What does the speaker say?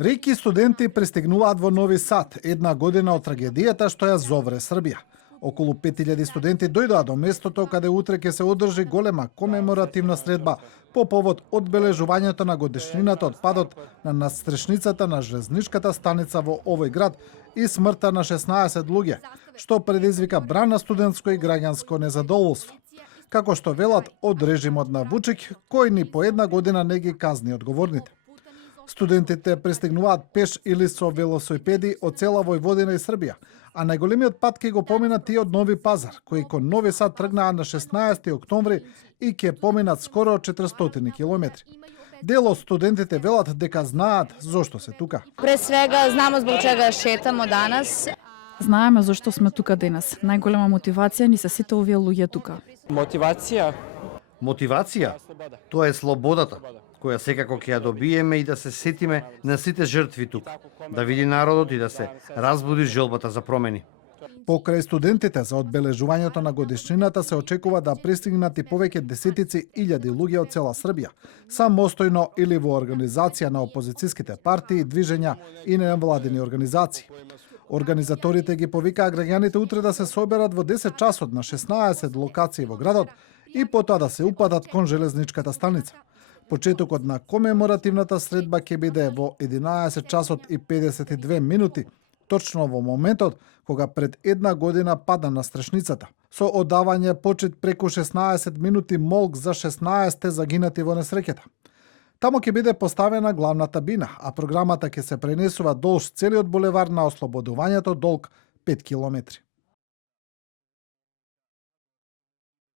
Реки студенти пристигнуваат во Нови Сад, една година од трагедијата што ја зовре Србија. Околу 5000 студенти дојдоа до местото каде утре ќе се одржи голема комеморативна средба по повод одбележувањето на годишнината од падот на надстрешницата на железничката станица во овој град и смртта на 16 луѓе, што предизвика брана студентско и граѓанско незадоволство. Како што велат од режимот на Вучик, кој ни по една година не ги казни одговорните. Студентите пристигнуваат пеш или со велосипеди од цела Војводина и Србија, а најголемиот пат ќе го поминат и од Нови Пазар, кои кон Нови Сад тргнаа на 16 октомври и ќе поминат скоро 400 километри. Дел од студентите велат дека знаат зошто се тука. Пред свега знамо због чега шетамо данас. Знаеме зошто сме тука денес. Најголема мотивација ни се сите овие луѓе тука. Мотивација? Тоа е слободата, која секако ќе ја добиеме и да се сетиме на сите жртви тука, да види народот и да се разбуди желбата за промени. Покрај студентите за одбележувањето на годишнината се очекува да пристигнат и повеќе десетици илјади луѓе од цела Србија, самостојно или во организација на опозицијските партии, движења и невладини организации. Организаторите ги повикаа граѓаните утре да се соберат во 10 часот на 16 локации во градот и потоа да се упадат кон железничката станица. Почетокот на комеморативната средба ќе биде во 11 часот и 52 минути, точно во моментот кога пред една година пада на стрешницата, со одавање почит преку 16 минути молк за 16 загинати во несреќата. Тамо ќе биде поставена главната бина, а програмата ќе се пренесува долж целиот булевар на ослободувањето долг 5 километри.